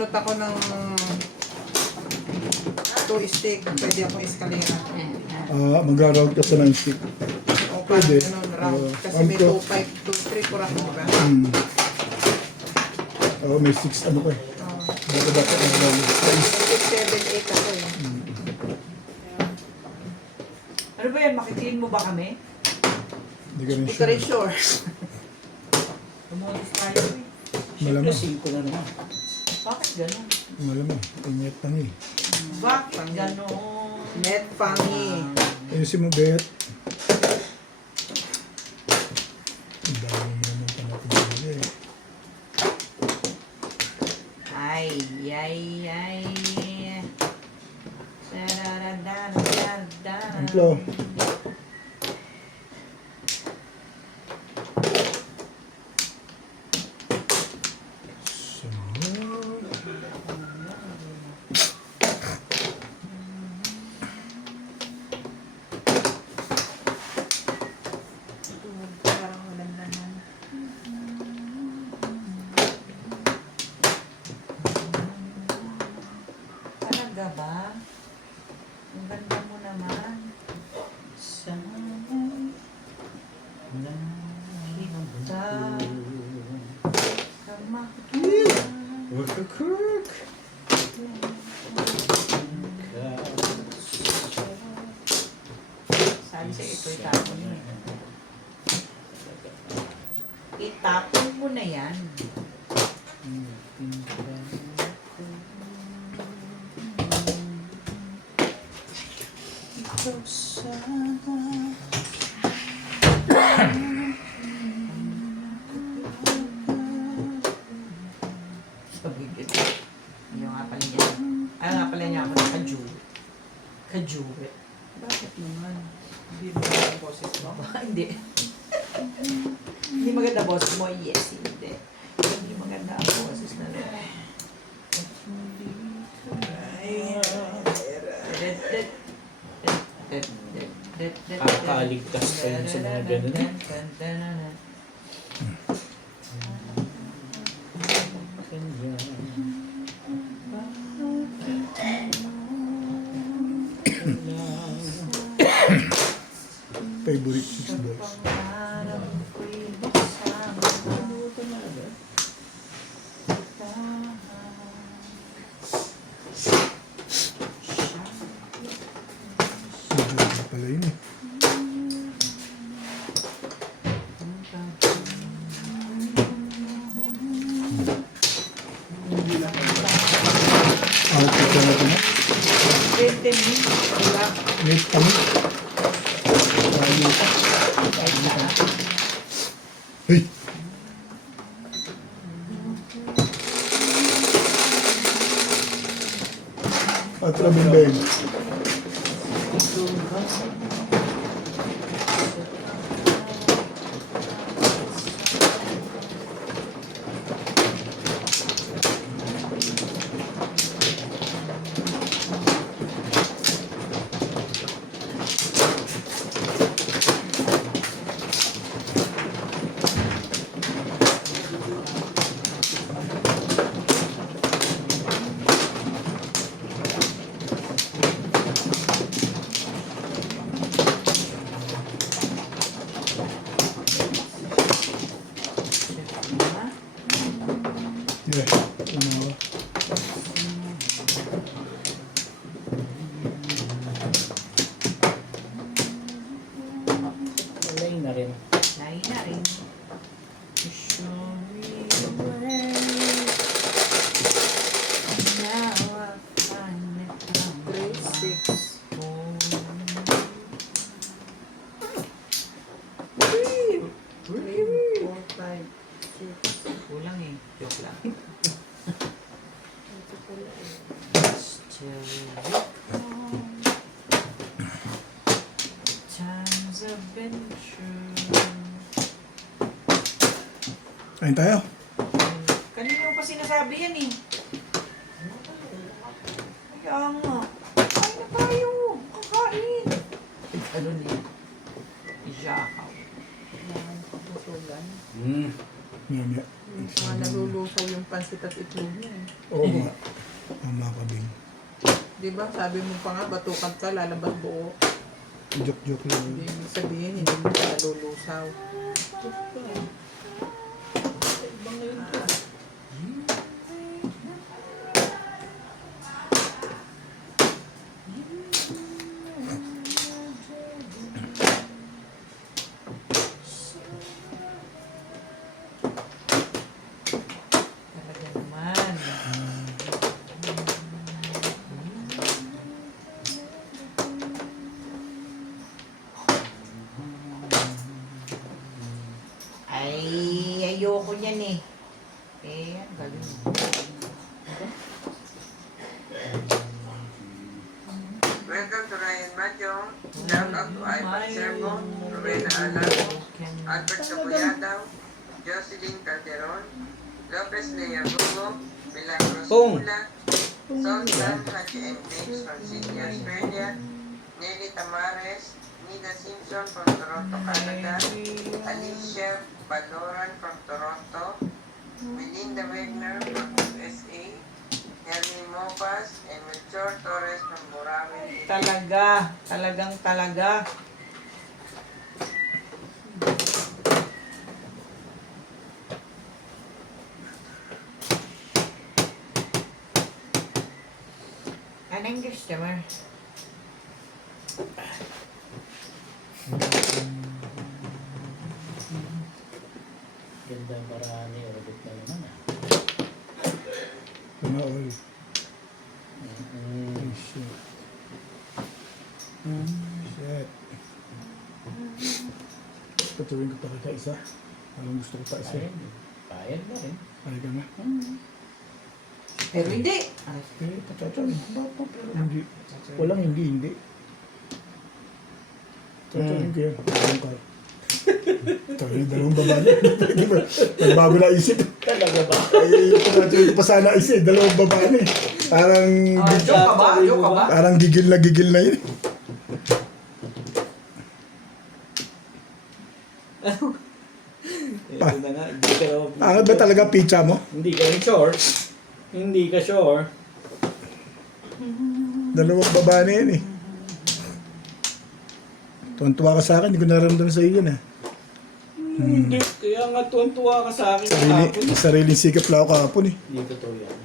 bumunot ako ng 2 stick, pwede akong eskalera. Magra-round ka sa 9 stick. O Pwede. parang ganun, round. Kasi may 2, 5, 2, 3 pura ko, diba? May 6 ano ka eh. Dapat mag-round. 6, 7, 8 ako eh. Ano ba yan? Makikiin mo ba kami? Hindi ka rin Hindi ka rin sure. sure. Tumulong tayo eh. Siyempre, Malamang. 5 na naman. Bakit gano'n? Malamang. Ingat lang eh. Bakit gano'n? Net funny. Ayusin mo, Bet. Ang dami mo naman pa natin dito eh. Ay. Sararadaradadadada. Amplo. Parang walang laman. Talaga ba? Ang ganda mo naman. Kita kamakita. Sabi sa'yo, ito itapon mo eh. Itapon mo na yan. Pabigit. Yung nga pala niya. Ayaw nga pala niya ako ng kajuri. Kajuri. Bakit naman? Hindi mo ang boses mo? Hindi. Hindi maganda boses mo? Yes, hindi. Hindi maganda ang boses na rin. Kakaaligtas pa yun sa mga ganun eh. Favorite 6 balls. Maganda pala yun eh. Outfit ka natin eh. 20 minutes. Wala. Late kami. Lalo pa. Hey! Patrabing bag. Yeah. Ano ba? Alay na rin. Lain na rin. Show me the way. Now I find it from 3, 6. home. 4, 5, 6. Kulang eh. Joke lang. Ito pala eh. Still recall times have been true. Kain tayo. Kanina mo pa sinasabi yan eh. Kaya nga. Kain na tayo. Kakain. Ano niya? Iyakaw. Kailangan papusugan. Mamaya. Mga nalulusaw yung pansit at itlog niya eh. Oo nga. Tama ka, Bing. Di ba? Sabi mo pa nga, batukan ka, lalabas buo. Joke-joke lang. Hindi ibig sabihin, hindi mo ka nalulusaw. Ibang ngayon to. Talaga naman. Ay, ayoko niyan eh. Ang galing. Welcome to Ryan Madyong. Shout out to Ivan Servo, Rowena Alaro, Albert Cabuyadaw, Jocelyn Calderon, Lopez Lea Bugo, Milagros Pong. Mula, Sultan Haji M. Biggs from Sydney, Australia, Nelly Tamares, Nina Simpson from Toronto, Canada, Alicia Baloran from Toronto, Melinda Wegner from USA, Henry Mopas, and Melchor Torres from Burawi. Talaga. Talagang talaga. Anong gusto mo? Ganda marami. Ulit na naman ah. Tama, all. Mm. Ay, shit. Shit. Patuloy ko pa ka isa. Anong gusto ko pa isa? Bayad. Bayad na rin. Ay ka na. Pero hindi. Eh, patuloy. Hindi. Walang hindi. Patuloy ko yan. Anong ka? Tayo, dalawang babae. Nagbago na isip. Talaga ba? Ay, patuloy ko pa sana isip. Dalawang babae. Parang, Joke ka ba? Joke ka ba? parang gigil na yun. Ito na nga. Hindi ka raw- Angat ba talaga pizza mo? Hindi ka rin sure. Hindi ka sure. Dalawang babae na yan eh. Tuwan-tuwa ka sa akin, hindi ko naramdaman sa iyo yun eh. Hindi. Kaya nga tuwan-tuwa ka sa akin kahapon. Sariling sikap lang ako kahapon eh. Hindi totoo yan.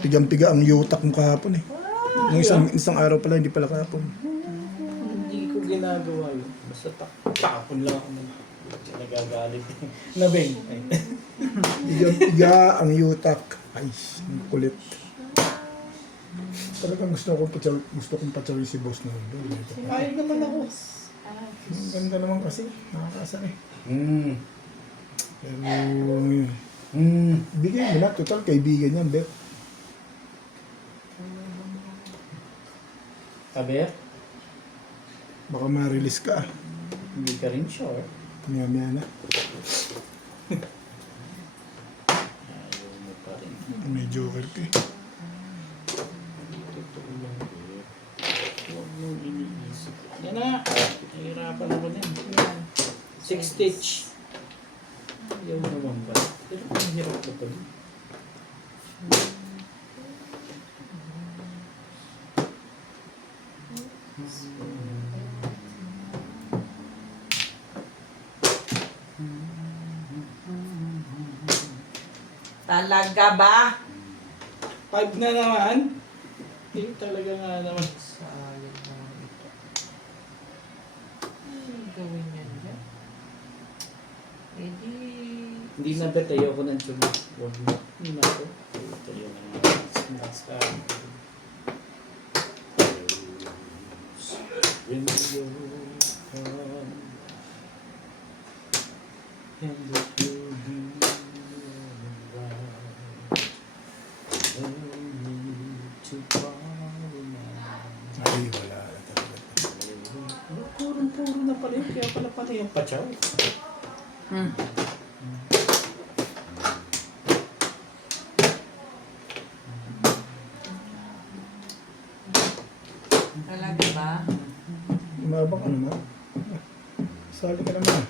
Pigang-piga ang yutak mo kahapon eh. Yung isang araw pala, hindi pala kahapon. Hindi ko ginagawa yun. Basta takapon lang ako nun. Nagagalit. Nabing. Ay. Pigang-piga ang yutak. Ay, ang kulit. Talagang gusto kong patsawin si boss na doon. Kahit naman ako. Ang ganda naman kasi. Nakakasa eh. Pero, bigay mo na. Total, kaibigan yan, Bet. Sabi? Baka ma-release ka. Hindi ka rin sure. Maya-maya na. Ayaw mo pa rin. May joker ka eh. Totoo lang. Huwag mong iniisip. Yan na. Nahirapan ako din. 6 stitch. Ayaw naman ba? Pero ang hirap ko pa din. Talaga ba? 5 na naman. Eh, talaga nga naman. Sayang naman ito. Gawin yan dyan. Eh di... Hindi na bet, ayoko ng tsugi. Huwag mo. Hindi na ako. Ito yung snacks ka. When you come and look you around, no need to follow now. Ay, wala na talaga. Puro na pala yun. Kaya pala yung pachaw. Talaga ba? Umabang ka naman. Sali ka naman.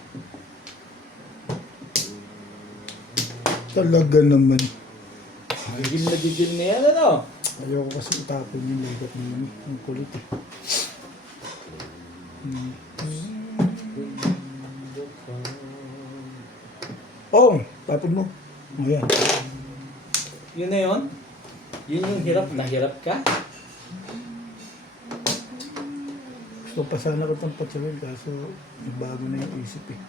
Talaga naman. Gigil na yan, ano? Ayoko kasi itapon yung legat na yun. Ang kulit eh. Oh, tapon mo. Ayan. Yun na yun? Yun yung hirap na hirap ka? Gusto pa sana kitang patsawin kaso bago na yung isip eh.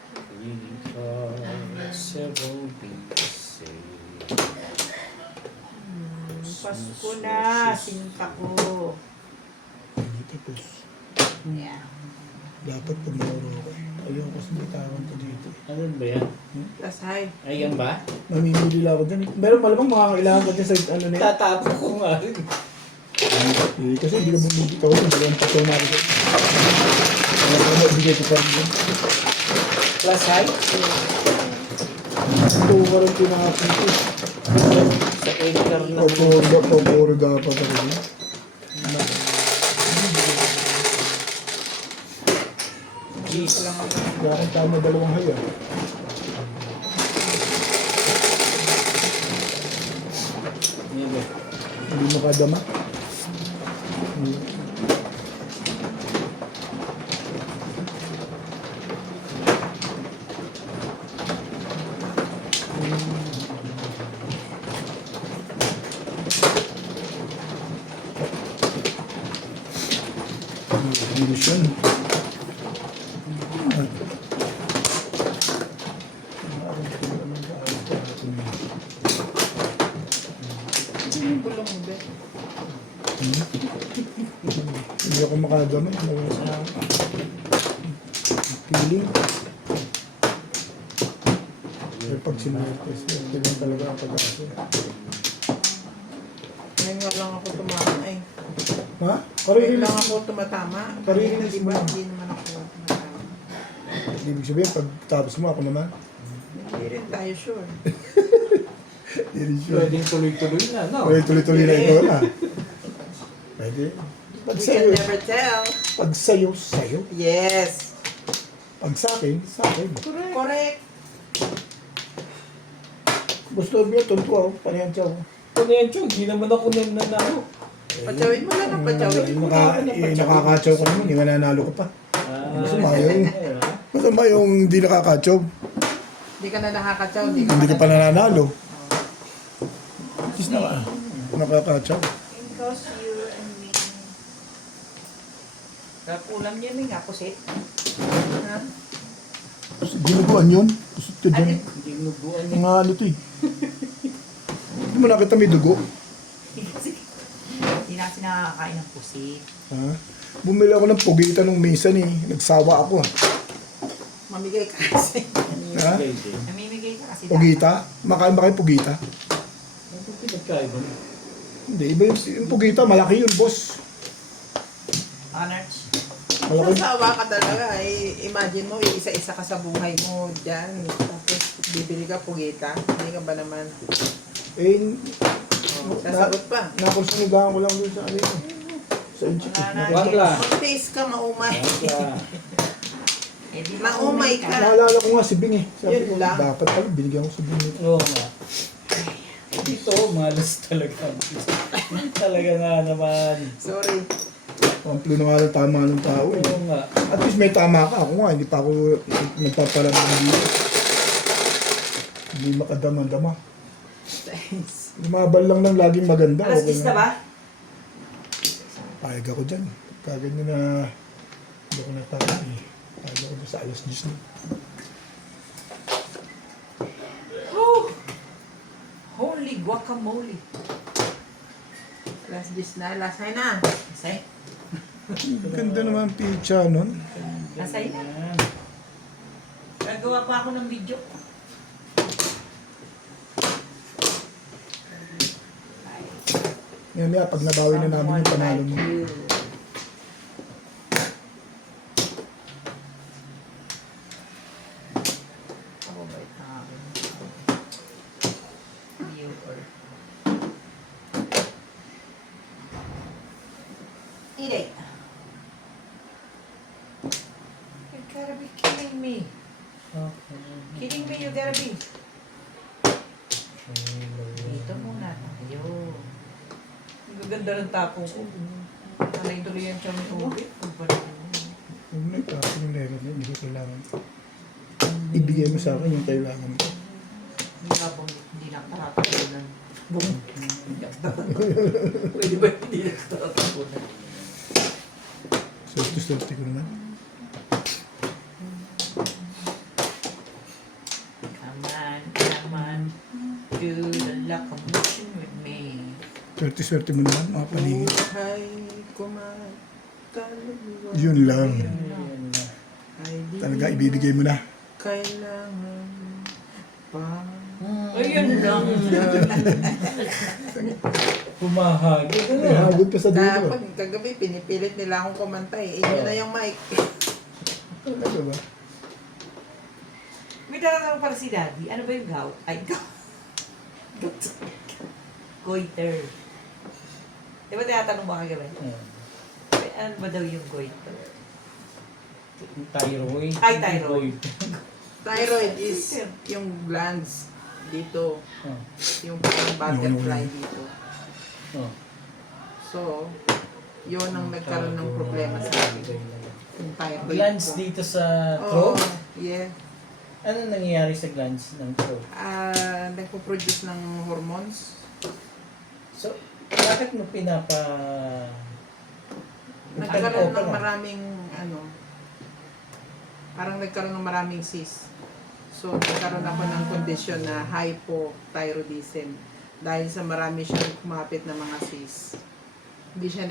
Several pieces. Pasko na, sinta ko. Tapos, Yeah. dapat pumuro ako. Ayoko kasi bitawan ko dito. Ano ba yan? Plus high. Ayan ba? Namimili lang ako dyan. Meron malamang makakailangan ko dyan sa ano na yun. Tatapon ko nga rin. Eh, kasi hindi ka bumibitaw ko. Hindi ka patong na ako. Ano ka maibigay ko pa rin dyan. Plus high? Ito ka rin pinakapin ko. Sa edgar na. Paporiga pa ka rin. Jeez lang ako. Kaya kung tama dalawang haya. Yan ba? Hindi makadama. Illusion. Yung bulong mo, be. Hindi ako makadama. Feeling. Pero pag sinuwerte, ito lang talaga ang pag-asa. Ngayon nga lang ako tumama eh. Ha? Ngayon Parihilis. lang ako tumatama. Parihilis Di mo ba? lang. Hindi naman ako tumatama. Ibig sabihin, pag tapos mo ako naman. Hindi rin tayo sure. Hindi rin sure. Pwedeng tuloy-tuloy na, no? Pwede tuloy-tuloy na ikaw na. Pwede. Pag We sa'yo, can never tell. pag sa'yo, sa'yo. Yes. Pag sa akin, sa akin. Correct. Gusto mo yun, tuntua ako. Panayansya ako. Ano yan, Chong? Hindi naman ako nanalo. Patsawin mo lang ang patsawin. Nakakatsaw ka naman, hindi mananalo ka pa. Masama yun. Masama yung hindi nakakatsaw. Hindi ka na nakakatsaw. Hindi ka pa nananalo. At least nakakatsaw. Because you and me. Ulam niya may nga pusit. Ha? Ginuguan yun. Kusot ka dyan. Hindi nubuan Ang nga ano ito eh. Hindi mo nakita may dugo. Hindi na kasi nakakain ng pusit. Ha? Bumili ako ng pugita nung minsan eh. Nagsawa ako ah. Mamigay ka kasi. Ha? Namimigay ka kasi. Pugita? Makain ba kayo pugita? Ano pinagkaiba mo? Hindi, iba yung pugita. Malaki yun, boss. Honors. Malaki. Sasawa ka talaga. Imagine mo, isa-isa ka sa buhay mo dyan. Tapos bibili ka pugita. Hindi ka ba naman? Eh, Sasagot pa. nakonsumigahan ko lang doon sa ano yun. Sa inchik. Wala. Mag-taste ka, maumay. Wala. Maumay ka. Naalala ko nga si Bing eh. Sabi Yun ko, lang. dapat pala binigyan ko si Bing nito. Oo nga. Dito, malas talaga. Talaga nga naman. Sorry. Pamplo na nga lang tama ng tao eh. Oo nga. At least may tama ka. Ako nga, hindi pa ako nagpapalamang dito. Hindi makadama-dama. Thanks. Lumabal lang ng laging maganda. Alas okay 10 na ba? Payag ako dyan. Kagad nyo na hindi ako natawag eh. Payag ako dyan sa alas 10 na. Whew. Holy guacamole. Last dish na, last night na. Nasay? Ang ganda naman pizza nun. Nasay na. Yan. Gagawa pa ako ng video. Ngayon pag nabawi na namin yung panalo mo. Ako ba ito ang akin? Viewer. Eat it. You gotta be kidding me. Kidding me, you gotta be. Ito muna tayo. Ang gaganda ng tapong ko. Sanay tuloy yan siya may tubig. Ang balik mo. Huwag na itapon yung level na hindi ko kailangan. Ibigay mo sa akin yung kailangan ko. Hindi na bang hindi na katatapunan. Bum. Pwede ba hindi na katatapunan? Swerte ko naman. Come on. Do the locomotion with me. Swerte mo naman, mga paningin. Buhay kumakaluluwa. Yun lang. Yun na. Ay di Talaga, ibibigay mo na. kailangan pa. Ayun lang. Humahagod ano? Hagod pa sa dulo. Dapat kagabi pinipilit nila akong kumanta eh. Inyo na yung mic. Talaga ba? May tatanong para si Daddy. Ano ba yung gout? Ay, gout. Goiter. Di ba tinatanong mo kagabi? Ano ba daw yung goiter? Thyroid. Ay, thyroid. Thyroid is yung glands dito. Oh. Yung parang butterfly dito. Oh. So, yun ang nagkaroon ng problema sa akin. Yung thyroid Glands ko. dito sa Oo, throat? yeah. Ano nangyayari sa glands ng throat? Nagpo-produce ng hormones. So, bakit mo pinapa... Nagkaroon ng Nagka-opera? maraming parang nagkaroon ng maraming cysts. So, nagkaroon ako ng condition na hypothyroidism dahil sa marami siyang kumapit na mga cysts. Hindi siya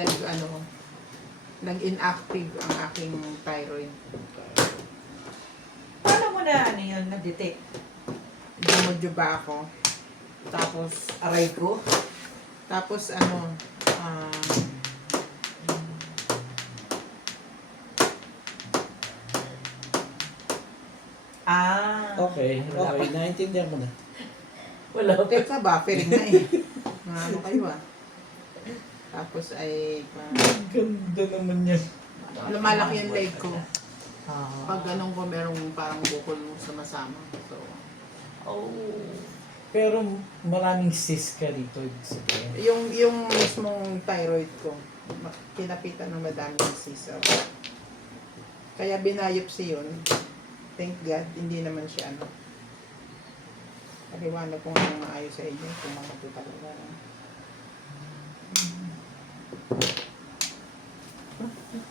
nag-inactive ang aking thyroid. Paano mo na yun, na-detect? Dumodyo ba ako? Tapos, Aray ko? tapos Okay, okay. Naintindihan ko na. Wala pa. teka, buffering na eh. Ano kayo Tapos ay, Ganda naman yan. lumalaki yung leg ko. Pag Ah. ganun ko, merong parang bukol sumasama. So, Oh. Pero maraming cyst ka dito. ibig sabihin. yung mismong thyroid ko, kinapitan ng madaming cysts. Kaya binayopsy yun. Thank God, hindi naman siya Paliwanag ko nga ng maayos sa inyo kung mga ito talaga.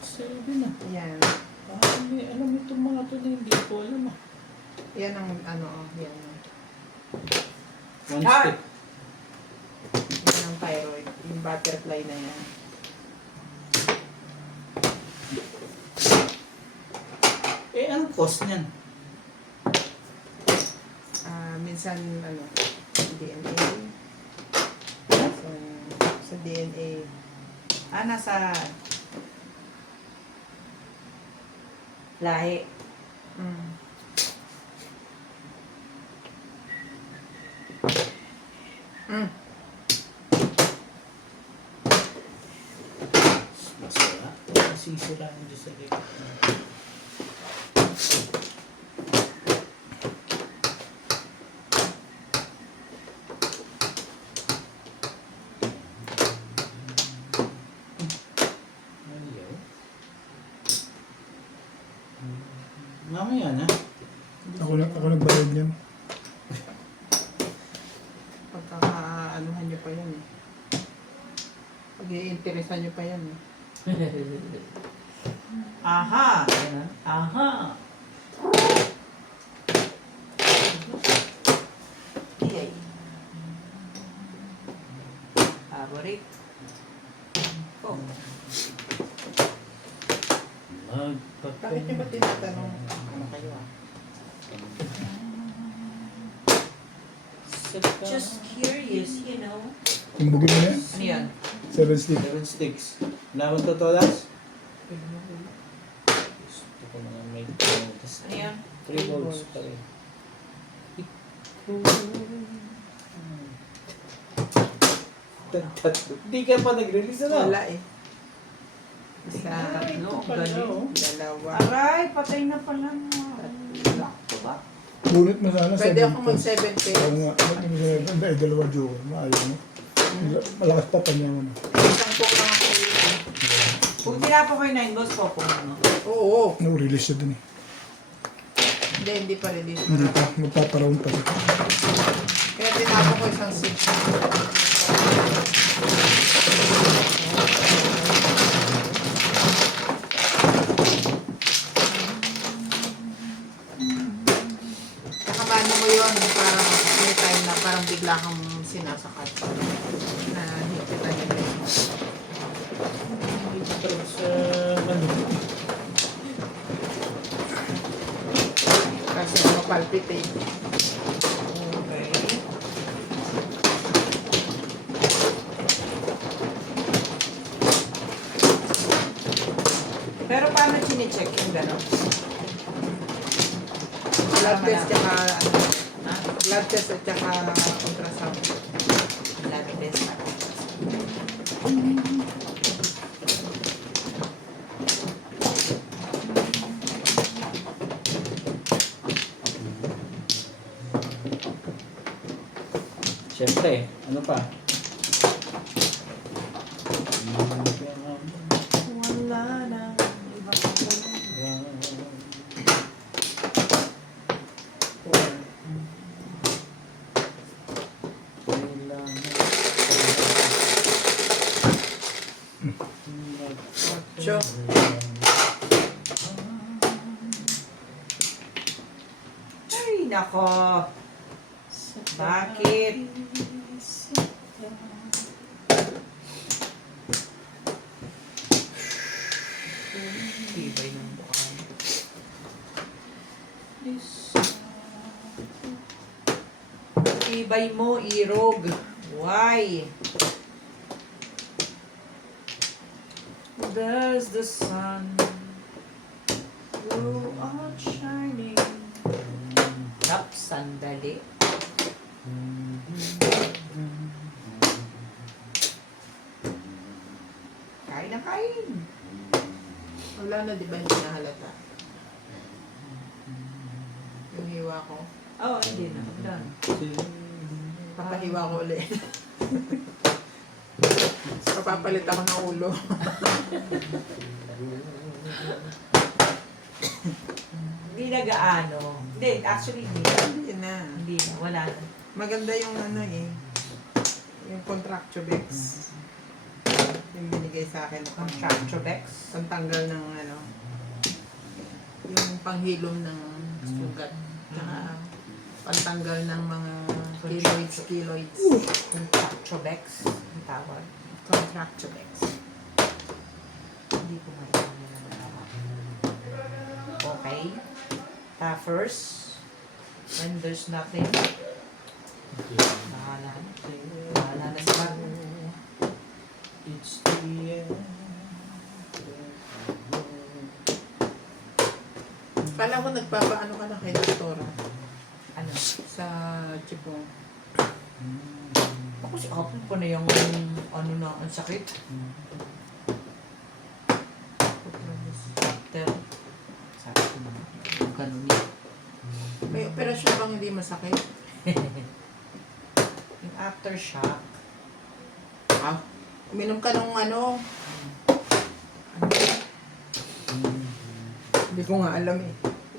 Sabi na. Yan. Alam mo itong mga to na hindi ko alam ah. Yan ang yan. One Ah! step. Yan ang thyroid. Yung butterfly na yan. Anong cause niyan? Minsan, DNA. Sa DNA. Nasa lahi. Mm. Mm. Masira. Masisira mo dyan sa leg. Mamaya na. Ako nagbayad niyan. Pagkakaanuhan nyo pa yan eh. Pag-iinteresan nyo pa yan eh. Aha! Aha! Yay. Favorite. Oh. Bakit nyo ba tinatanong ano kayo Just curious, you know. Yung bugin mo na yan. Ano yan? 7 stick. 7 sticks. Laban to todas? Gusto ko mga may todas. Ano yan? 3 balls pa rin. Hindi ka pa nag-release na. Wala eh. Isa, Tatlo, Ito pala, galing. oh. dalawa, Aray, patay na pala mo. Lock ko ba? Bunot mo sana Pwede 7 ako mag 7 Kaya pesos. nga, ba't hindi mo sinabi? Ay, dalawa joker. Maayos mo. Malakas pa kanya mo na. Isang cook lang ako. Kung tinapa ko yung 9 balls, popo mo. Oo. No-release siya dun eh. Hindi pa release. Hindi pa. Magpaparound pa siya. Kaya tinapo ko isang 6. Nakamano mo yun, parang may time na parang bigla kang sinasakat. Na hikitan yung leg. Pero sa ano, Kasi mapalpitate. Okay. Pero paano chine-check yung gano'n? Blood test tsaka ano, Ha? blood test at tsaka ultrasound. Blood test. syempre, ano pa? Wala na. Iba pa ko. Sure. Ay, nako. Bakit? Tibay ng buhay. Tibay mo, irog. Why? Does the sun go on shining? Tap, sandali. Kain na kain. Wala na, di ba hindi nahalata? Yung hiwa ko. Oh, hindi na. Done. Papahiwa ko ulit. Papapalit ako ng ulo. Hindi na gaano. Hindi, actually hindi. Hindi na. Hindi na, wala na. Maganda yung ano eh. Yung Contractubex. Yung binigay sa akin. Ang Chartrobex. Pantanggal ng ano. Yung panghilom ng sugat. Tsaka pantanggal ng mga keloids. Yung Chartrobex. Ang tawag. Contractubex. Hindi ko marinig na naman. Okay. First, when there's nothing, bahala na. Bahala na sa bago. It's the end. Kala ko nagpapaano ka na kay doktora Ano? sa chipong. Ako si Apple pa na yung ano na, ang sakit. After, sabi ko naman, yung ganun yun. May operasyon bang hindi masakit? Yung aftershock, Ah, uminom ka ng ano? Hindi ko nga alam eh.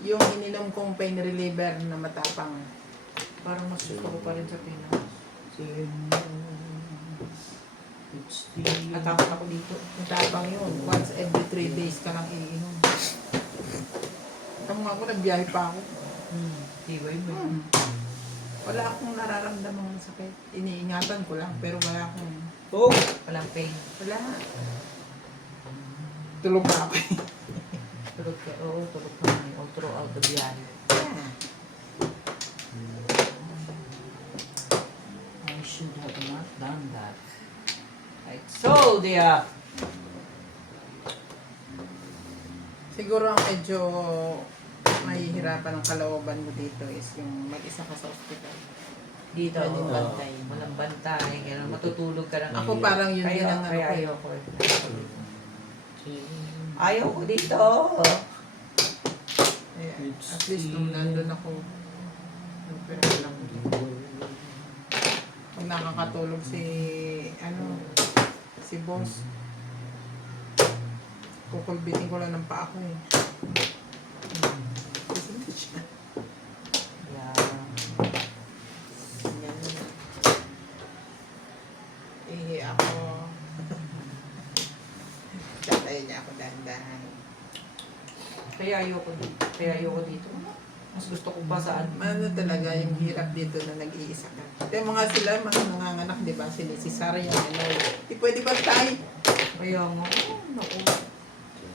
Yung ininom kong pain reliever na matapang. parang mas gusto ko pa rin sa Pinas. It's the Natakot ako dito. Matapang yun. Once every 3 days ka lang iinom. Tama ako, nagbiyahe pa ako. Tibay mo. Hmm. Wala akong nararamdamang sakit. Iniingatan ko lang, pero wala akong... oh, Walang pain. Wala. Tulog na ako eh. Tulog ka. Oo, tulog ka. All throughout the biyahe. Yeah. I should have not done that. I told ya! Siguro ang medyo mahihirapan ng kalooban mo dito is yung mag-isa ka sa ospital. Dito, Walang bantay. Walang bantay. Ganun, matutulog ka lang. Ako parang yun din ang ano kaya ko eh. ayaw ko. Ayaw ko dito. Eh, at least nung nandun ako, Pero lang. Pag nakakatulog si, si boss, kukulbitin ko lang ng paa ko eh. Kasi siya. Yeah. Yan. Ihi ako. Tatayo niya ako dahan-dahan. Kaya ayoko dito. Mas gusto ko pa saan. Ano talaga yung hirap dito na nag-iisa ka. Kaya mga sila, mga nanganganak, di ba? Sila si Sarah yan. Di pwede ba tayo? Kaya nga, naku.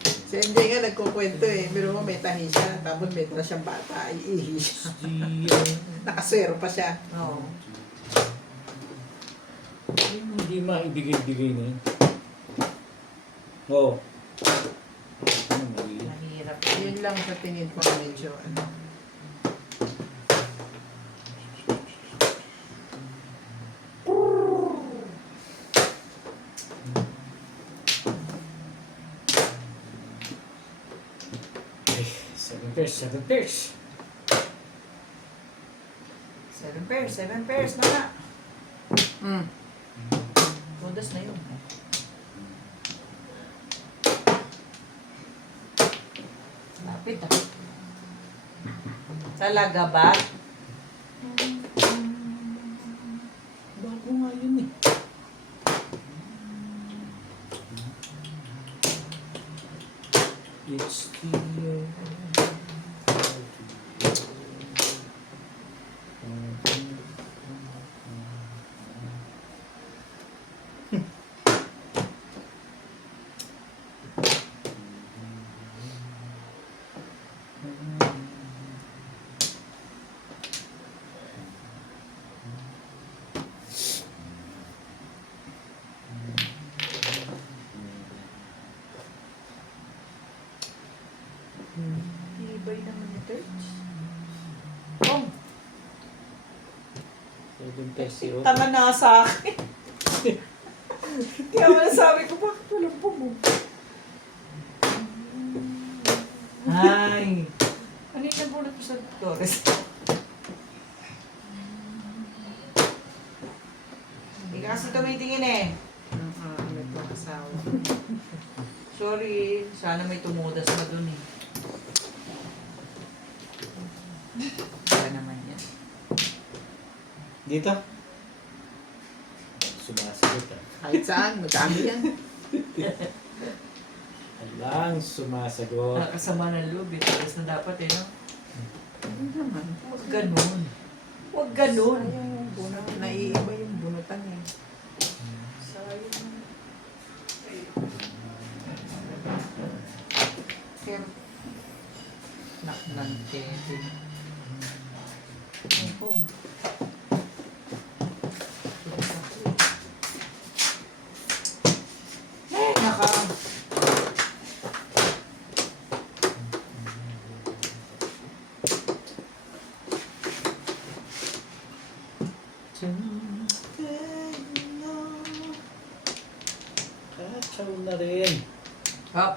Si MJ nga nagkukwento eh. Pero mo may tahi siya. Tapos may tira siyang bata. Iihi siya. Nakaswero pa siya. Oo. Hindi maibigay-bigay na yun. Oo. Mahirap. Yun lang sa tingin ko medyo ano. Ay, 7 pairs, 7 pairs. 7 pairs na nga. Mm. Todas na yun. Lapit ah. Talaga ba? Bago nga yun eh. It's the... Tibay naman ito. Oh, 7 pairs yun. tama na sa akin. Kaya wala sabi ko, bakit walang bubog? Ay. Ano yung nagulat mo sa Torres? Hindi ka kasi tumitingin eh. May mga asawa. Sorry, sana may tumudas na dun eh. Wala naman yan. Dito? Sumasagot ah. Kahit saan, magkano yan. Alang sumasagot. Nakakasama ng loob eh. Tapos na dapat eh, no? Ano naman? Huwag ganun. Huwag ganun. Sayang yung bunot. Naiiba yung bunutan eh. Sayang. Kaya, Naknan Kevin. Opo. Naka. Kachaw na rin. Hop.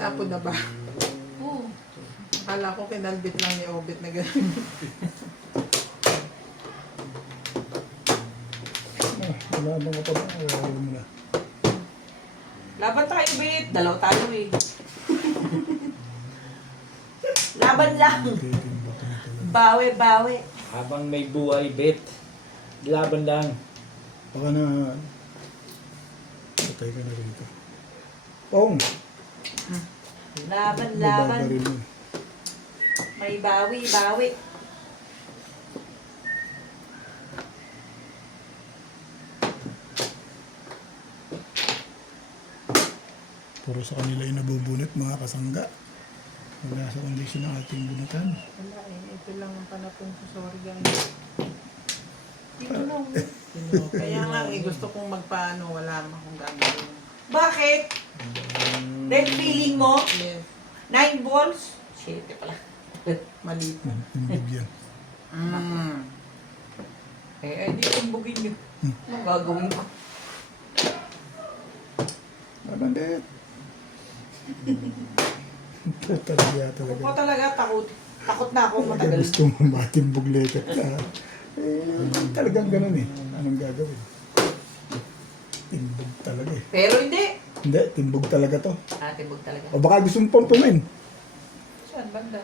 tapon na ba? Oo. Akala ko kinalbit lang ni Obit na gano'n. Wala bang ka pa ba? Wala mo na. Laban tayo, Bit. Dalaw tayo eh. Laban lang. Titimbak na talaga. Bawi, bawi. Habang may buhay, bet. Laban lang. Baka na... Patay ka na rito. Pong! Laban, laban. Mababaril mo. May bawi, bawi. Puro sa kanila yung nabubunot, mga kasangga. Wala sa kondisyon ng ating bunutan. Wala eh. Ito lang ang panapon ko. Sorry guys. Dito lang. Kaya nga eh. Gusto kong magpaano. Wala naman akong gagawin. Bakit? Red feeling mo? Yes. 9 balls? Shit, pala. Mali po. Yung bigyan. Di kumbugin nyo. Anong gagawin ko? Ah, bandit! Talaga, Kung talaga. ko talaga, takot na ako Talaga matagal. gusto mo matimbog lekat ka. Talagang ganun eh. Anong gagawin? Timbog talaga eh. Pero hindi. Hindi, timbog talaga to. Tibog talaga. O baka gusto mong pampungin. Saan banda?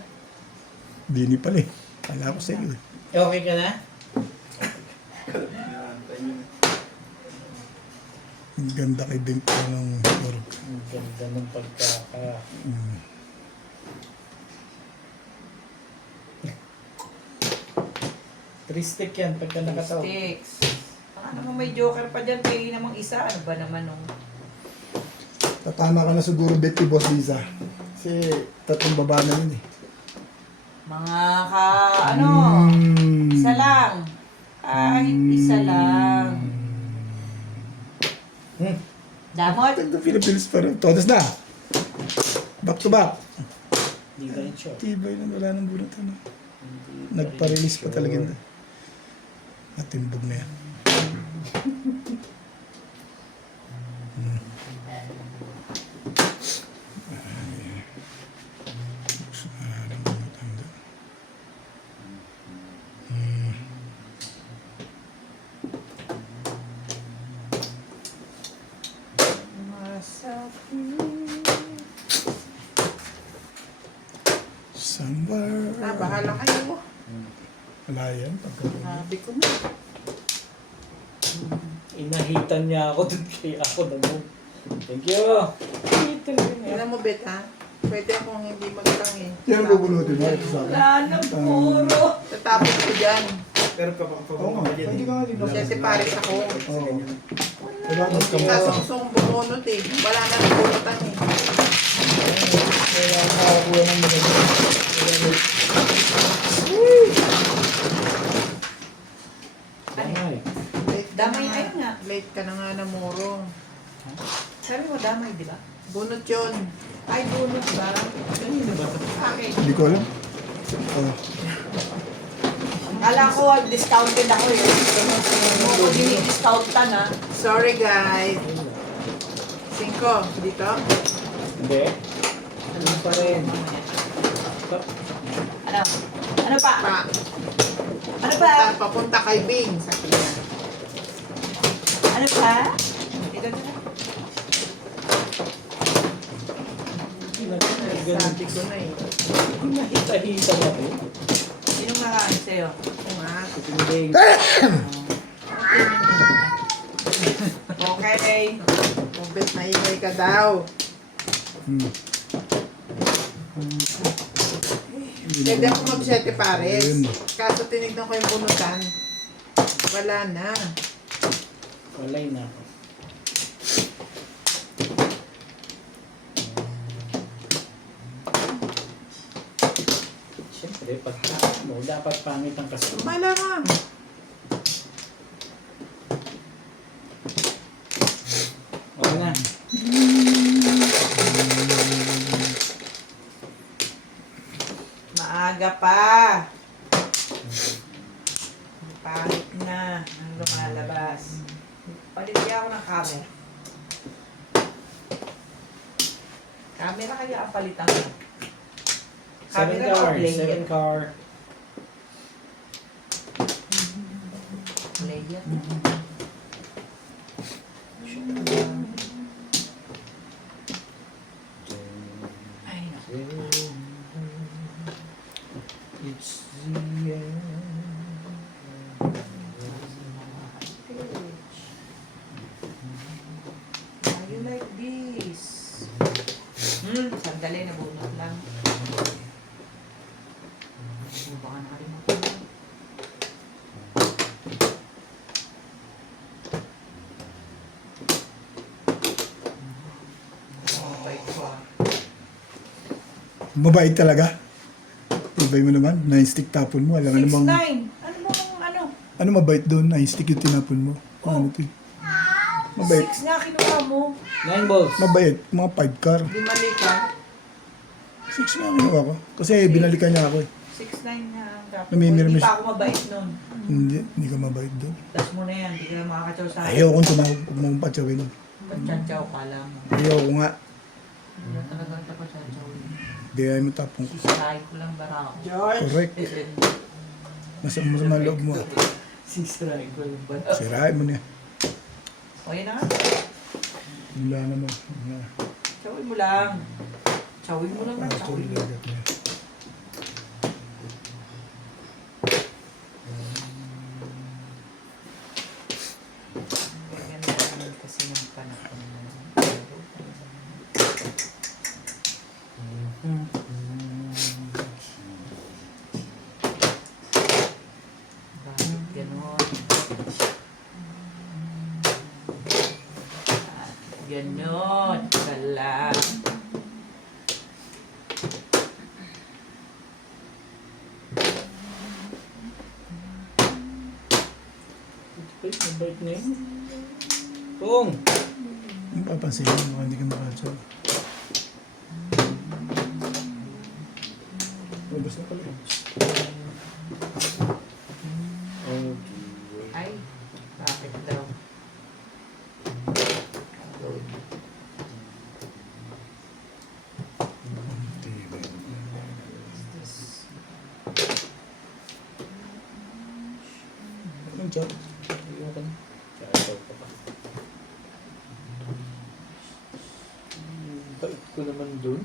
Dini pala eh. Kala ko sa iyo eh. Okay ka na? Ang ganda kay Bing ko ng loro. Ang ganda ng pagkaka... Three-stick yan pagka nakataw. Sticks. Baka naman may joker pa dyan. Pwede namang isa. Ano ba naman nung... Tatama ka na siguro Betty Boss Lisa. Kasi tatlong baba na yun eh. Mga ano... Mm. Isa lang. Kahit isa lang. Damot. Ito Philippines pa rin. Todas na. Back to back. Hindi ka rin sure. Tibay na wala ng bunot ano. Nagpa-release pa talaga yun. At timbog na yan. Somewhere. Bahala kayo. Wala yan. Sabi ko na. Inahitan niya ako dun kaya ako naman. Thank you. Tingnan mo, Bet, ha? Pwede akong hindi magtangi. Yan ang bubunutin mo. Ito sa akin. Wala na puro. Tatapos ko dyan. Pero kapag Oo nga. Pwede ka nga din. Kasi pares ako. Oo. Wala nang Sasungsong bumunot eh. Wala na nabunutan eh. Kaya nakakuha ng maganda. Ay. Late ka Damay, na nga. ayun nga. Late ka na nga na murong. Sabi mo damay, di ba? Bunot yun. Ay, bunot ba? Kanino ba ito? Akin. Hindi ko alam. Oh. Kala ko, discounted ako eh. Mo ko dinidiscountan ha. Sorry, guys. 5. Dito? Hindi. Ano pa rin? Ano? Ano pa? Pa. Ano pa? Papunta kay Bing. Sa kanya. Ano pa? Ito na. Sabi ko na eh. Hinahita-hita na rin. Sinong nakain sa'yo? Oo nga. Hindi. Okay. Oh, Bet, maingay ka daw. Hmm. Pwede ako mag-7 pares. Ayun. Kaso tinignan ko yung bunutan. Wala na. Walay na ako. Siyempre, pagka mo, dapat pangit ang kasama. Wala nga. Okay na. Maaga pa. Pangit na ang lumalabas. Palit niya ako ng camera. Camera kaya ang palitan ko. Seven Camera o car. player? 7 car. Player. Ay, naku. It's the end. Why you like this? Sandali, nabunot lang. Baka nakalimutan lang. Mabait ko ah. Mabait talaga. Ibay mo naman. 9-stick tapon mo. Alam ka 6'9". namang... Ano mo kung ano? Ano mabait doon? 9-stick yung tinapon mo. Ano ito? Mabait. 6 nga kinuha mo. 9 balls. Mabait. Mga 5 car. Di mali ka. 6 nga kinuha ko. Kasi binalikan niya ako eh. 6'9 nga ang dapat. Namimira Hindi mo pa siya. ako mabait nun. Hindi ka mabait doon. Tas mo na yan, hindi ka na makakatsaw sa akin. Ayaw kong tumawag. Huwag mong patsawin. Pagtsatsaw ka lang. Ayaw ko nga. Wala talagang tapatsaw. Di ay mo tapong ko. Sisirahin ko lang bara ako. Correct. Masama loob mo. Sisirahin ko lang bara. Sirain mo niya. O yun na nga. Wala naman. Wala. Chawin mo lang. Chawin mo lang. Ito Chawin mo. lilagat niya. Ganda naman kasi ng panahon mo. Bakit ganon? Ganon pala. Ay, mabait na yun. Pong! Ang papansin mo, hindi ka makasal. Labas na pala. Ay, bakit daw? Anong chat? Ayoko na. Kaya pa pa. Bait ko naman dun.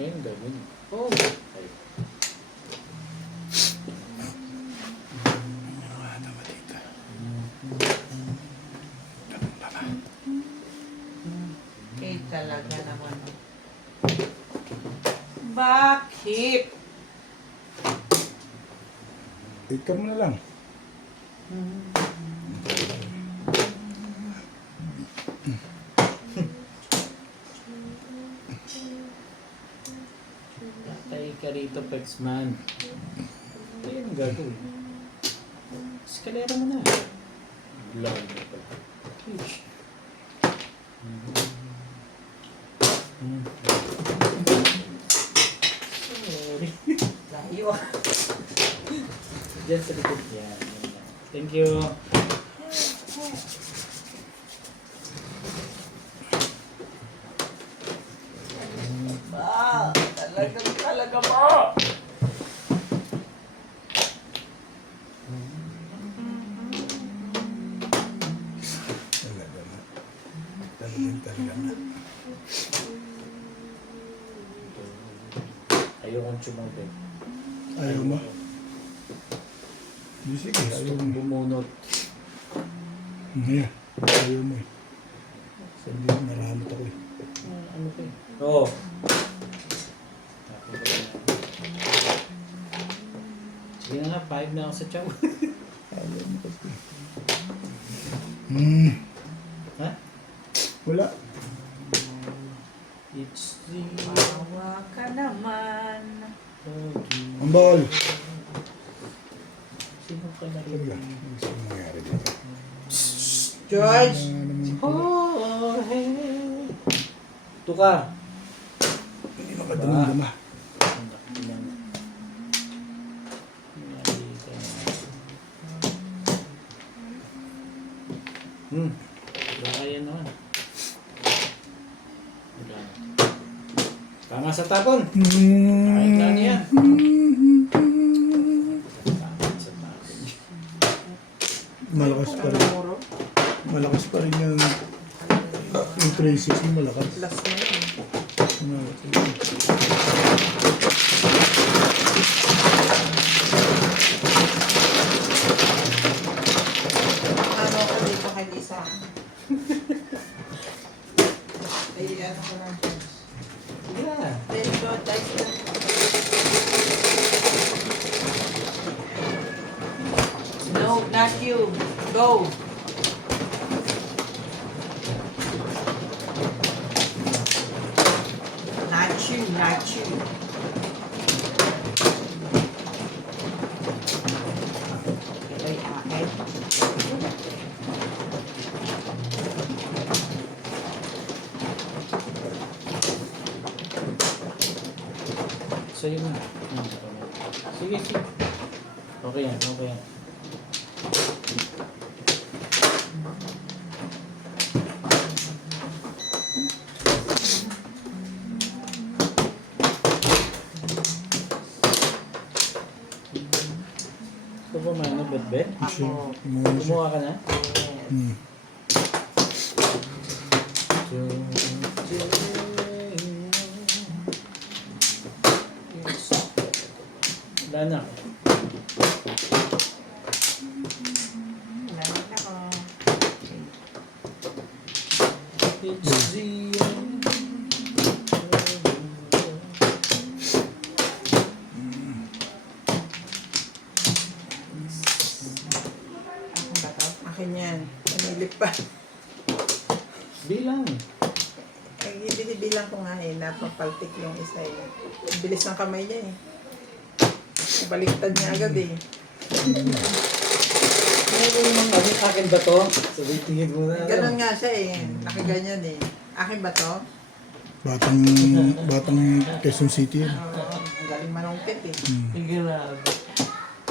Ayun, gawin. Oh! Ay. Ano ba dito? Eh, talaga naman. Bakit? Ikaw mo na lang. Tatay ka rito, Pexman. Ayun ang gagawin. Eskalera mo na. Vlog na pala. Huge. Sorry. Layo. Diyan sa likod yan. Yan lang. Thank you. Ba, talaga mo. Talaga na. Talaga na. Ayokong tsumabit. Ayaw mo? Di sige, Gusto ayaw kong mo. bumunot. Ngayon, ayaw mo eh. Sabi mo, narahamot ako eh. Ano ko eh? Oo. Sige na nga, 5 na ako sa chow. Ayaw mo kasi. Ha? Wala. It's the Bawa ka naman. doggy. Ang ball. Sino ka na Talaga. rin? Ano gusto mo mangyari dito? George! Ano naman pala? Jorge. Tuka. Hindi makadamdama. Anak ng... Nalita na. Baka yan naman. Wala na. Tama sa tapon. Kahit na niya. Tama sa tapon. Malakas pa rin. Malakas pa rin yung 360 malakas. Last na yun. Ano ko dito kay Lisa? Ay, ano ko lang, George. Yeah. Very good, guys. No, not you. Go. Not you, not you. Okay, akin. Sa'yo na. Sige, sige. Okay yan, okay yan. Ito ba mano, Bet? Ako. Kumuha ka na? Yes. Hmm. Wala na. Salamat ako. It's the Ako ba to? Akin yan. Panilip pa. bilang. Ay, binibilang ko nga eh. Napapaltik yung isa eh. Ang bilis ng kamay niya eh. Baliktad niya agad eh. Meron naman ano, akin ba to? Sabi, tingin mo na. Ganon nga siya eh. Nakaganyan eh. Akin ba to? Batang Quezon City yun. Oo. Ang galing manungkit eh. Grabe.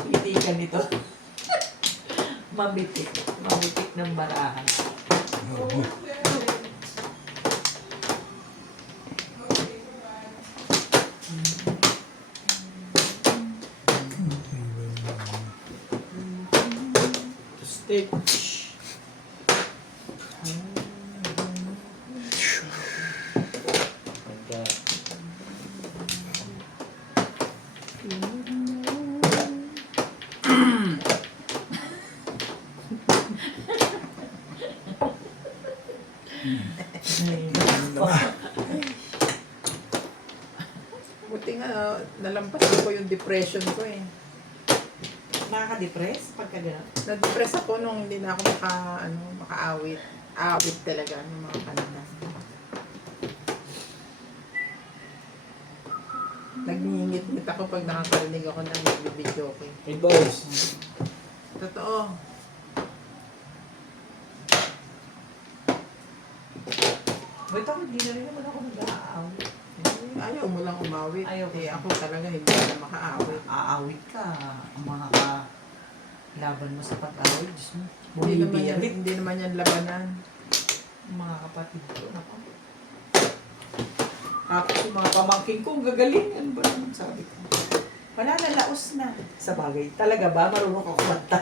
Hindi ka nito. Mamitik. Mamitik ng barahan. Stitch. Pagka. Buti nga, nalampasan ko yung depression ko eh. Nakaka-depress pagka gano'n. Na-depress ako nung hindi na ako makaawit. Awit talaga ng mga kanta. Nagngingit-ngit ako pag nakakarinig ako ng nagbibidyo ko eh. Hey boys. Totoo. Wait ako, hindi na rin naman ako nag-aawit. Ayaw mo lang umawit. Ayaw ko. Eh ako talaga hindi na makaawit. Aawit ka. Ang mga laban mo sa pag-awit. Diyos mo. Hindi naman, yan, Bumibirit. hindi naman yan labanan. Ang mga kapatid ko. Ako. Tapos yung mga pamangkin ko, ang gagaling. Ano ba naman sabi ko? Wala na, laos na. Sa bagay. Talaga ba? Marunong ako kumanta.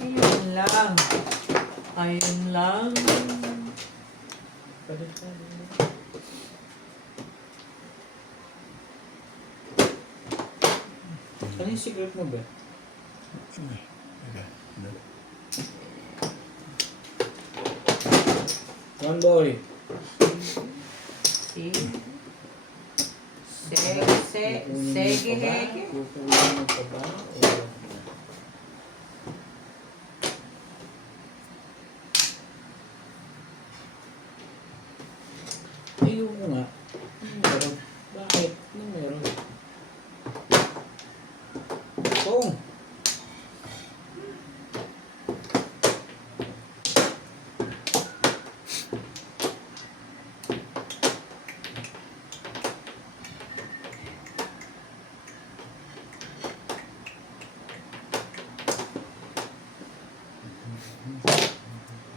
Ayun lang. Ayun lang. Palit ka. Ano yung secret mo ba? One boy. Si. Sege hege. Kukunin mo pa ba? O wag na? Ayun nga. Ano meron? Bakit? Ano meron? Pong!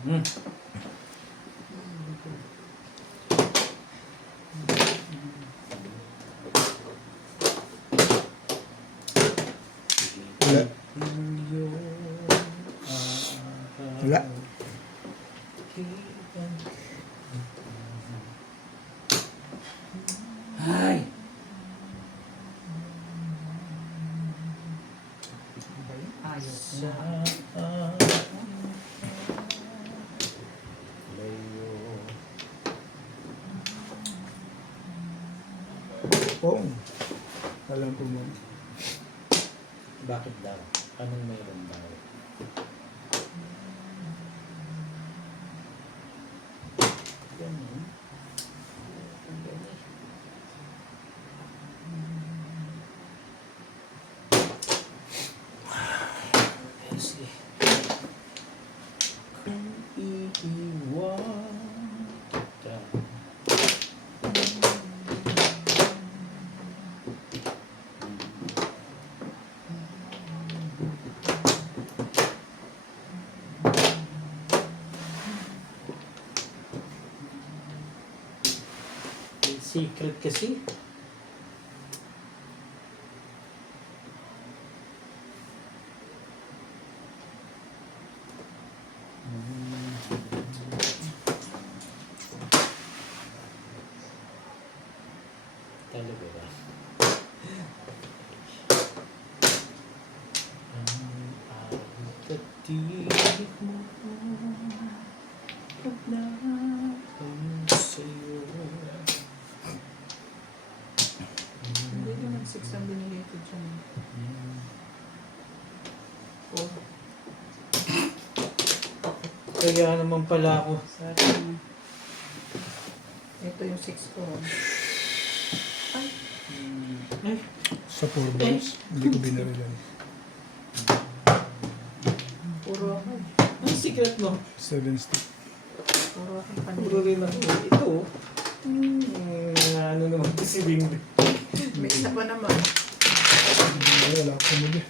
Hmm. Wala. Wala. Ay! Ayaw ko Sa na. layo. Pong. Alam ko mo. Bakit daw? Anong mayroon daw? Ganun. Ganun. Sige. Kung iiwan ka. Secret kasi. Talaga ba? Ang pag-ibig mo pag nakayo sa'yo. Hindi naman 6 ang binili ko dyan. Oh, Kaya naman pala ako. sorry. Ito yung 6 ko. Ay, Sa 4 balls, hindi ko binarilan. Puro ako. ang secret mo? 7 stick. Puro ako Puro panili. rin ako. Ito. Ano naman si Bing. May isa pa naman. Wala ko mo din.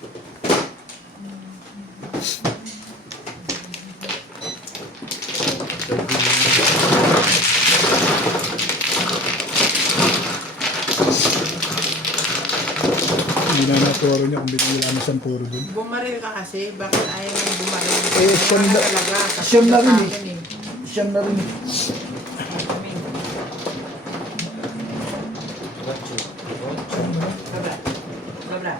Hindi na naturo niya kung binigyan namin sa puro dun. Bumaril ka kasi. Bakit ayaw mo bumaril? Eh, siyam na- talaga. siyam na rin Sa eh. akin Siyam na rin. Sobra. Sobra.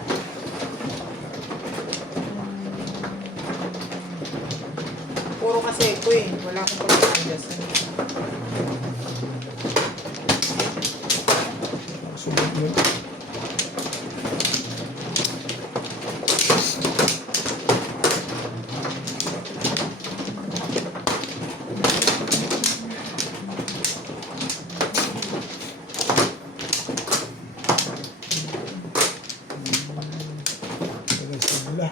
Puro kasi ito eh. Wala akong pagkakas. Sulit yun. Tagal sa bula.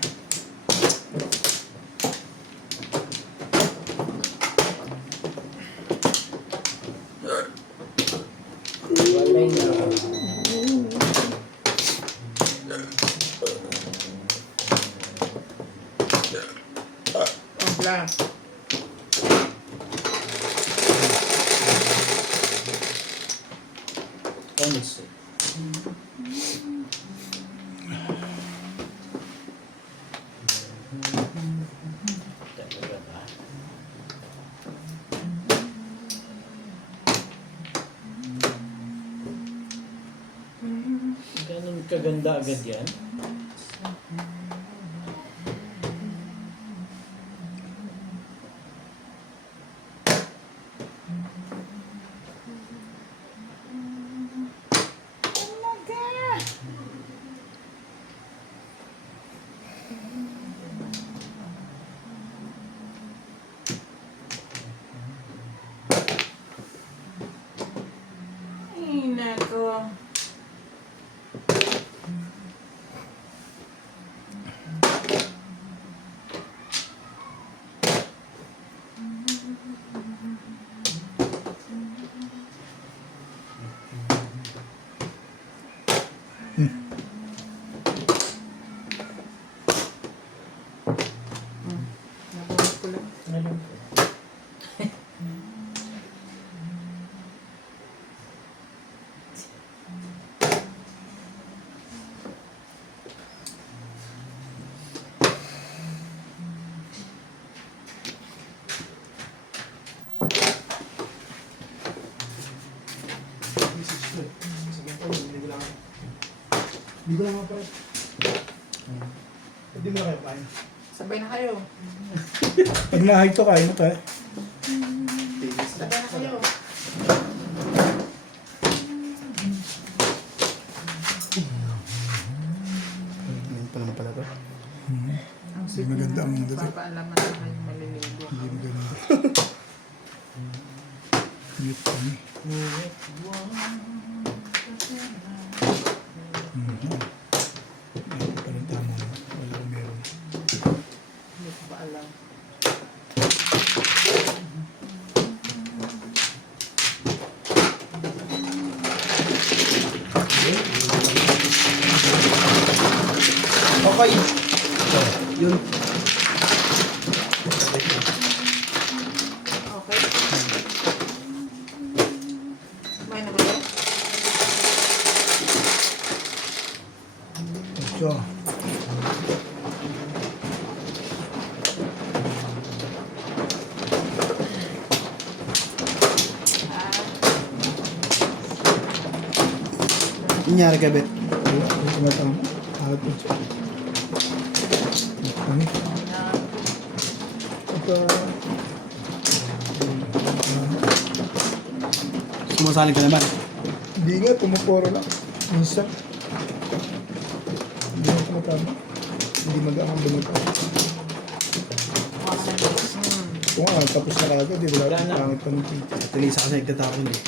Walay na. Wala. Honestly. Talaga ba? Ganun kaganda agad yan? Ay, nako. Nabuhat ko lang. Ano? Hindi ko lang mapare. Hindi mo na kayo kain. Sabay na kayo. Pag na-high to, kain mo tayo. Sabay na kayo. Ngayon pa naman pala to. Ang Hindi maganda ang mundo to. papaalaman na kayong maliligo. Hindi maganda. Mute kami. Ayun pa rin tama. Wala kang meron. Hindi ko pa alam. Okay. Yun. Okay. Kumain na kayo? siya. Nangyari ka, Bet? Wala, hindi tumatama. Atot siya. Ano? Sumasali ka naman. Hindi nga, tumuporo lang. Minsan. Hindi nga tumatama. Hindi magaang bumagay. Kung nga, tapos na kagad eh. Wala na. Pangit pa ng tita. Talisa kasi nagtatapon eh.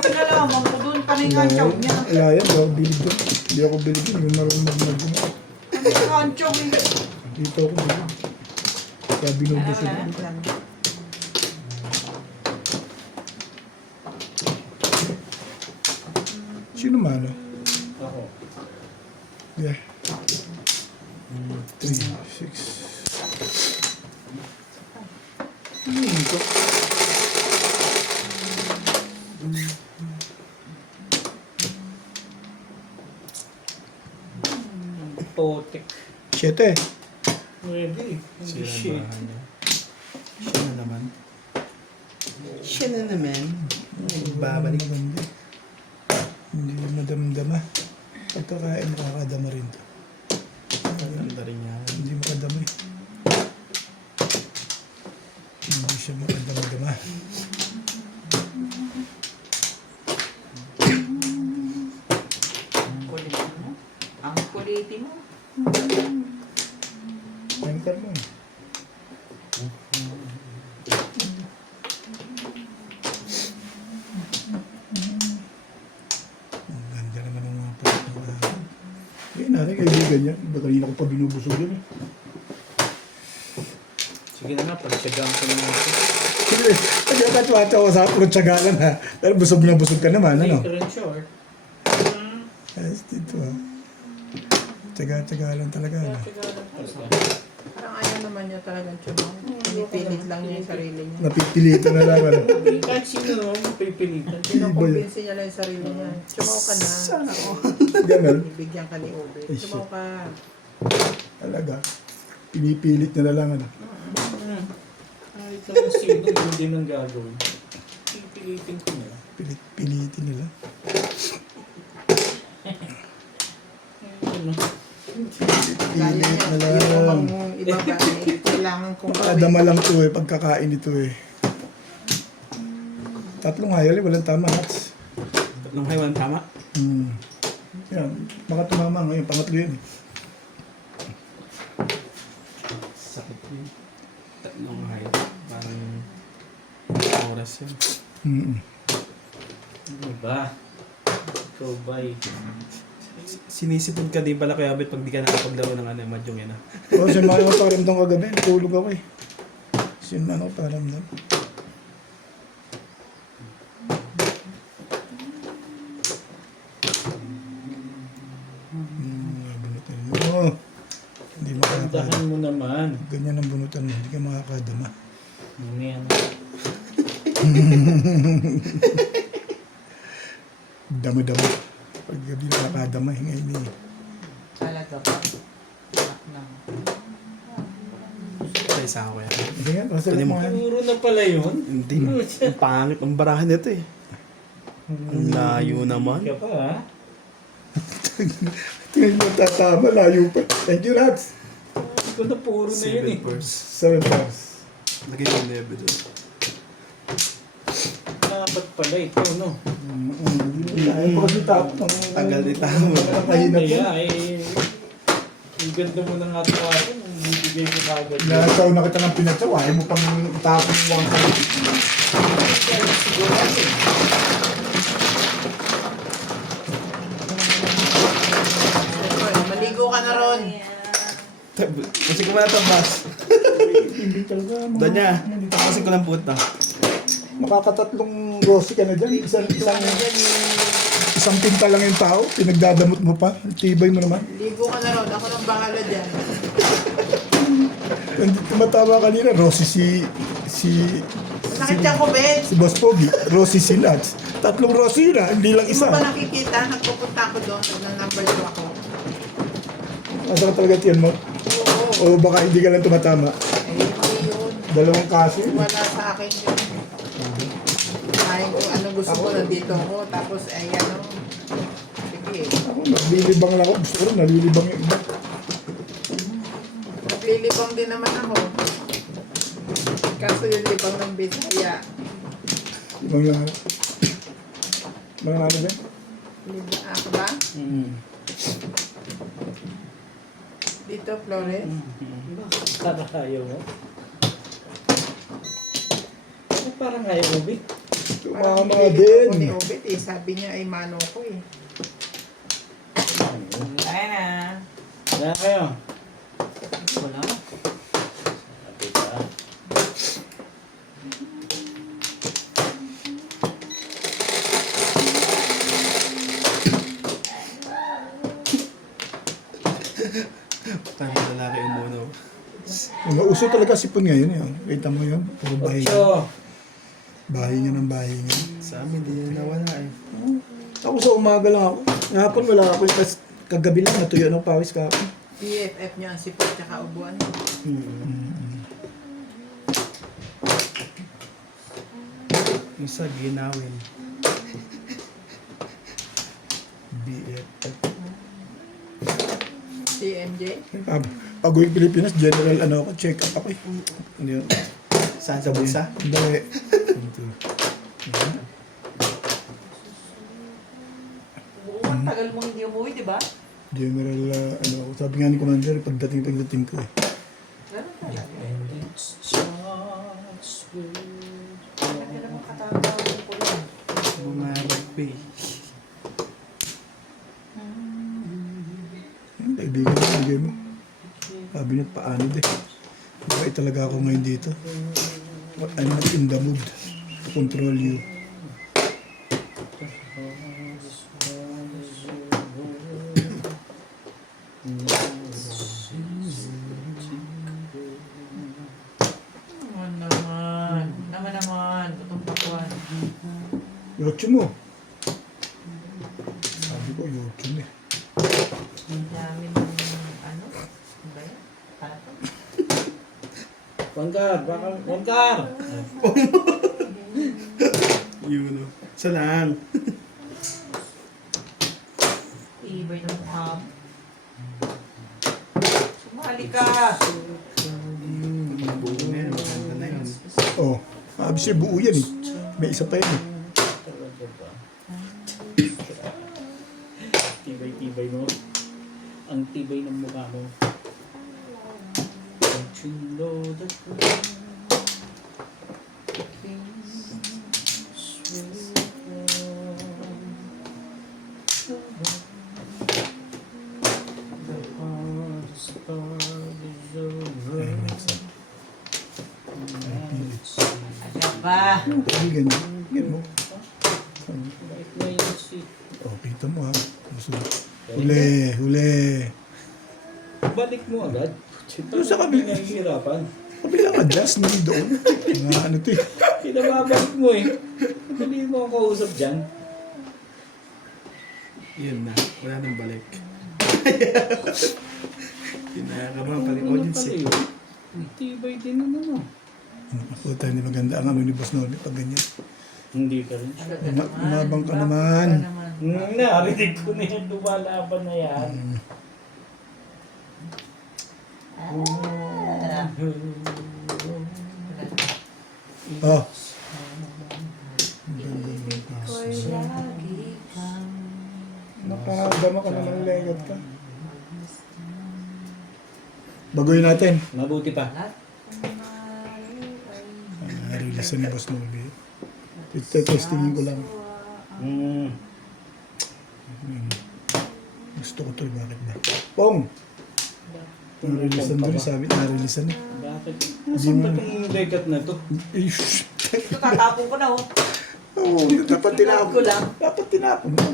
Kinalaman ko doon, kanina ang chow niya. Wala yan, hindi ako bilib doon. Hindi ako bilib doon. Yung marunong mag-mag. Kanina ang chow eh. Dito ako bilib. Kaya binubusog Wala ako. lang. Sino man? Ako. Yeah. 3, 6. Potek. 7. Pwede. Hindi shit. Siya na naman. Siya na naman. Babalik. Maganda. Hindi madamdama. Pagkakain, makakadama rin to. Ganda rin yan. Hindi makadama eh. Hindi siya makadama-dama. Kulit mo. Ang kuliti mo. Enter mo eh. Ang ganda naman ng mga pagkakain. Eh, natin kaibigan niya. Iba kanina ko pa binubusog yun eh. Sige na nga, pagtsagaan ko naman ito. Sige, nagkakatwata ko sa puro tsagalan ha. Pero busog na busog ka naman, ano? Ito rin short. Ayos dito ha. Tsaga-tsagalan talaga. Ano? Parang ayaw naman niya talagang tsumaw. Pinipilit lang niya yung sarili niya. Napipilitan na lang, ano? Kahit sino naman pipilitan. Kinukumbinsi niya lang yung sarili niya. Tsumaw ka na. Sana ako. Ganun. Bibigyan ka ni Ube. Ay, Tsumaw ka. Talaga. Pinipilit na lang, ano? Kahit naman sino, hindi nang gagawin. Pipilitin ko na. Pilitin nila. Ano? Gaya Pilit niya. na Yung lang. namang ibaba eh. Kailangan kong Adama lang to eh, pagkakain ito eh. Tatlong hayali, walang tama hats. Tatlong haywan tama. Yan, baka tumama ngayon, pangatlo yun eh. Sakit yun. Tatlong haywan. Parang oras yun. Ano ba? Ikaw ba'y? Sinisipon ka din pala kaya Bet pag di ka nakapaglaro ng ano, Mahjong yan ah. Oo, sinmano ko pakiramdam kagabi, natulog ako eh. Sinmano ko pakiramdam. Bunutan mo. Hindi makakadama. Tandahan mo naman. Ganyan ang bunutan mo, hindi ka makakadama. Mamaya na. Dama-dama. Pag gabi nakakadama, ngayon eh. Talaga ba? Anak na. Sa isa ako yan. Hindi nga, masarap Pwede mo mo- yan. Puro na pala yun. Hindi. Ang pangit ang barahan nito eh. Ang layo naman. Ka pa ha? Tingnan mo, tatama, layo pa. Thank you, Rats. Ikaw na puro na yun eh. 7 purse. 7 bars. Lagay yung nebe doon. Dapat pala ito no. Ay, pag itap. Tagal ni tao. Kahinap Kaya yan. eh. Ang ganda mo ng ato ako. Bibigay ko kagad. Nasaw na kita ng pinatsaw. Ayaw mo pang itapon mo ang kalit. Maligo ka na ron. Kasi ko na ito, boss. Hindi talaga. Doon niya. Kasi ko lang puta. Makakatatlong rossi ka na dyan. Isang pinta lang yung tao. Pinagdadamot mo pa. Ang tibay mo naman. Ligo ka na ron. Ako nang bahala dyan. Hindi tumatama kanina. Rossi Nakita ko, Ben. si Boss Pogi. Rossi si Lats. Tatlong rossi na. Hindi lang Hindi mo isa. ba nakikita? Nagpupunta ako doon. Nag-number 2 ako. Masakit talaga tiyan mo. Oo. O baka hindi ka lang tumatama. Hindi yun. Dalawang kaso yun. Wala sa akin yun. Ay, kung ano gusto ko, nandito ako. Tapos, ay ano. Sige. Ako, naglilibang lang ako. Gusto ko rin, nalilibang yung iba. Naglilibang din naman ako. Kaso yung libang ng Bisaya. Ibang lang. Mga ano ba? Ako ba? Mm. Dito, Flores. Parang ayaw mo. Bakit parang ayaw mo, Vic? Parang Tumama nililibang ko ni din. Obet eh. Sabi niya ay mano ko eh. Kaya na. Wala kayo. Wala. Sabi ka. Parang lalaki yung mono. Nauso talaga sipon ngayon yun. Kita mo yun? Puro bahay. Ocho. Bahay nga ng bahay nga. Sa amin, di na nawala eh. Ako sa umaga lang ako. Hapon wala ako. Tapos kagabi lang natuyo ng pawis kahapon. BFF niya ang sipot tsaka ubuan. Yung sa ginawin. BFF. CMJ. Pag uwi Pilipinas, general ano ako, check up ako eh. Ano yun? Saan sa bulsa? Hindi. Oo, ang tagal mong hindi umuwi, di ba? General, ano ako. Sabi nga ni Commander, pagdating ko eh. Ganun talaga. And it starts with Hindi naman katawag ko lang. Bumaragpi. Kaibigan mo, bigay mo. Sabi niya, paano de? Bakit talaga ako ngayon dito? I'm not in the mood to control you. Naman. Tutong pakuan. Yocho mo. Sabi ko, yocho mo eh. Dami ng ano? Ano ba yan? Pato? Wangkar, baka Wangkar. Yun o. Isa lang. Ibay ng mukha mo. Sumali ka! Buo na yan. Maganda na yun. Oh, sabi siya buo yan eh. May isa pa yan eh. Talaga ba? Tibay-tibay mo. Ang tibay ng mukha mo. Don't you know that Ano ba? Kaibigan mo. Kaibigan mo. Oh, kita mo ha. Huli, huli. Balik mo agad. Doon sa kabila. Nahihirapan. Kabilang adjust, hindi doon. Mga ano to eh. Pinababalik mo eh. Hindi mo ang kausap dyan. Yun na. Wala nang balik. Kinakabahan pa rin audience eh. Tibay din naman oh. Puta, hindi maganda ang ano ni Boss Norby pag ganyan. Hindi ka rin. Umabang ka naman. Narinig ko na yan. Lumalaban na yan. Oh. Nakadama ka naman legat ka. Baguhin natin. Mabuti pa. Release ni Boss Norby. Testingin ko lang. Gusto ko to, bakit ba? Pong! Na-release doon, sabi na-release na. Bakit? Nasaan ba itong legat na to? Eh, shh! Ito tatapon ko na oh. Oo, dapat tinapon. ko lang. Dapat tinapon mo.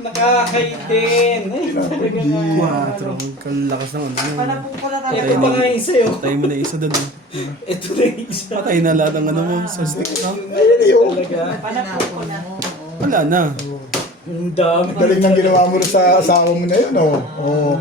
Nakakaitin. Ay, talaga na. Quatro. Kalakas ng ano. Panapon ko na Ito talaga. pa nga yung sa'yo. Patay mo na isa doon. Ito na yung isa. Patay na lahat ng ano mo. Sa stick no? Talaga. Panapon ko na. Wala na. Ang dami. Galing nang ginawa mo sa asawa mo na yun, oh. Oh.